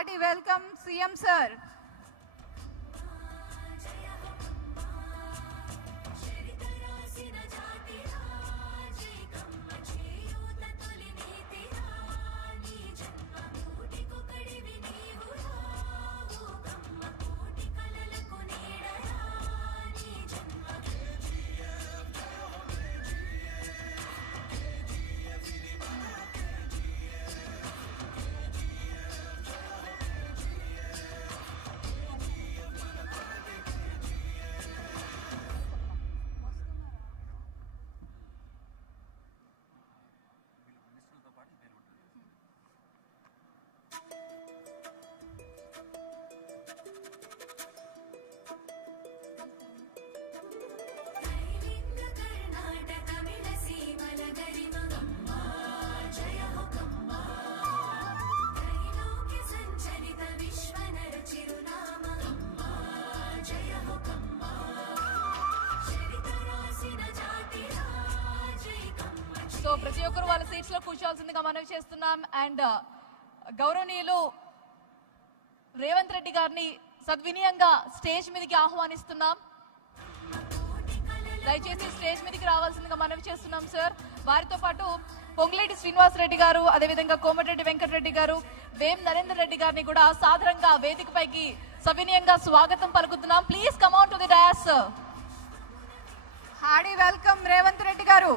Hearty welcome, CM sir. So ప్రతి ఒక్కరు వాళ్ళ సీట్స్ లో కూర్చోవాల్సిందిగా మనవి చేస్తున్నాం. అండ్ గౌరవనీయులు రేవంత్ రెడ్డి గారిని సద్వినీయంగా స్టేజ్ మీదకి ఆహ్వానిస్తున్నాం. దయచేసి స్టేజ్ మీదకి రావాల్సిందిగా మనవి చేస్తున్నాం సార్. వారితో పాటు పొంగులేటి శ్రీనివాస్ రెడ్డి గారు, అదేవిధంగా కోమటిరెడ్డి వెంకటరెడ్డి గారు, వేం నరేందర్ రెడ్డి గారిని కూడా సాధారణంగా వేదికపైకి సవినీయంగా స్వాగతం పలుకుతున్నాం. Please come on to the dais. Hearty welcome Revanth Reddy garu.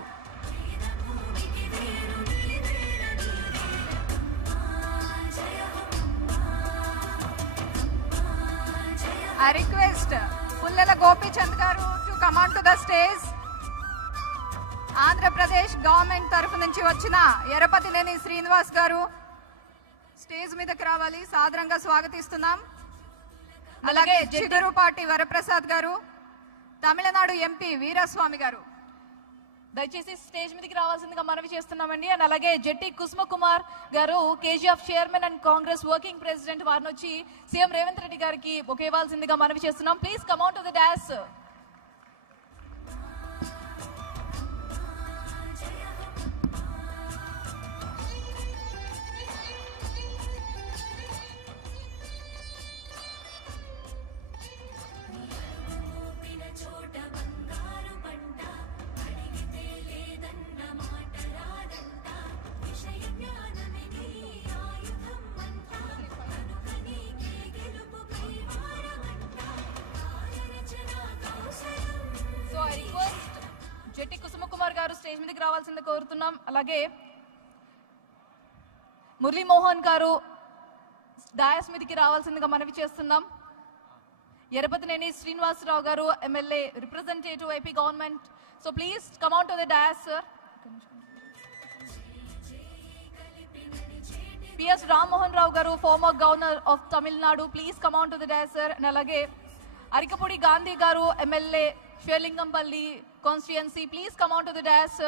I request Pullela Gopichand garu to come on to the stage. Andhra Pradesh government తరఫు నుంచి వచ్చిన ఎరపతినేని శ్రీనివాస్ గారు స్టేజ్ మీదకి రావాలి, సాదరంగా స్వాగతిస్తున్నాం. అలాగే చిగురుపాటి వరప్రసాద్ గారు, తమిళనాడు ఎంపీ వీరస్వామి గారు దయచేసి స్టేజ్ మీదకి రావాల్సిందిగా మనవి చేస్తున్నామండి. అండ్ అలాగే జెట్టి కుసుమ కుమార్ గారు, KGF chairman and Congress working president, వారిని వచ్చి సీఎం రేవంత్ రెడ్డి గారికి బొకే ఇవ్వాల్సిందిగా మనవి చేస్తున్నాం. Please come on to the dais. Jetti Kusuma Kumar garu stage మీదకి రావాల్సింది కోరుతున్నాం. అలాగే మురళీమోహన్ గారు డయాస్ మీదకి రావాల్సిందిగా మనవి చేస్తున్నాం. Yarapathineni Srinivasarao garu, MLA representative AP government. So please come on to the dais sir. PS Rammohan Rao garu, former governor of Tamil Nadu, please come on to the dais sir. And అలాగే Arikapudi Gandhi garu, MLA Serilingampally constituency, please come on to the dais.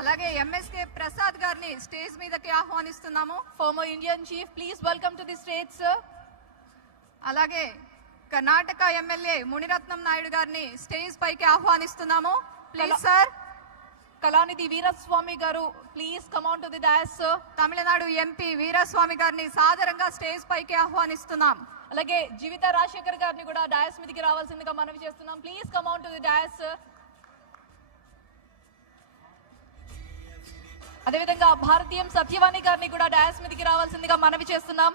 అలాగే MSK Prasad గారిని stage మీదకి ఆహ్వానిస్తున్నాము. Former Indian chief, please welcome to the stage sir. అలాగే Karnataka MLA Muniratnam Naidu గారిని stage పైకి ఆహ్వానిస్తున్నాము. Please sir. Kalanidhi Veeraswamy గారు, please come on to the dais. Tamil Nadu MP Veeraswamy గారిని సాదరంగా స్టేజ్ పైకి ఆహ్వానిస్తున్నాం. అలాగే జీవిత రాజశేఖర్ గారిని కూడా డాస్ మీదకి రావాల్సిందిగా మనవి చేస్తున్నాం. Please come on to the dais. అదేవిధంగా భారతీయం సత్యవాణి గారిని కూడా డాస్ మీదకి రావాల్సిందిగా మనవి చేస్తున్నాం.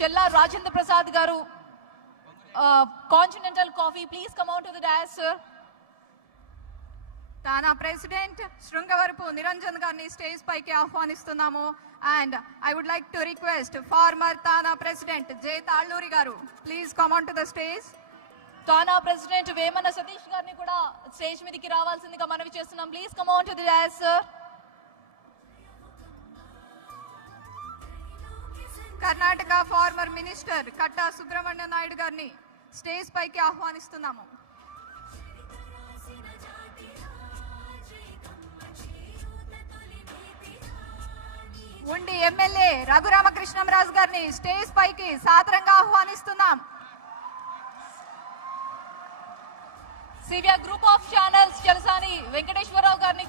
చెల్లా Rajendra Prasad garu, continental coffee, please come on to the dais. TANA president Srungavarapu Niranjan గారిని స్టేజ్ పైకి ఆహ్వానిస్తున్నాము. And I would like to request former TANA president Jay Talluri garu, please come on to the stage. TANA president Vemana Satish గారిని కూడా స్టేజ్ మీదకి రావాల్సిందిగా మనవి చేస్తున్నాం. Please come on to the dais. Karnataka former minister Katta Subrahmanya Naidu గారిని స్టేజ్ పైకి ఆహ్వానిస్తున్నాము. ఉండి ఎమ్మెల్యే రఘురామకృష్ణంరాజు గారిని స్టేజ్ పైకి సాదరంగా ఆహ్వానిస్తున్నాం. సివియా group of channels Chalasani Venkateswararao గారిని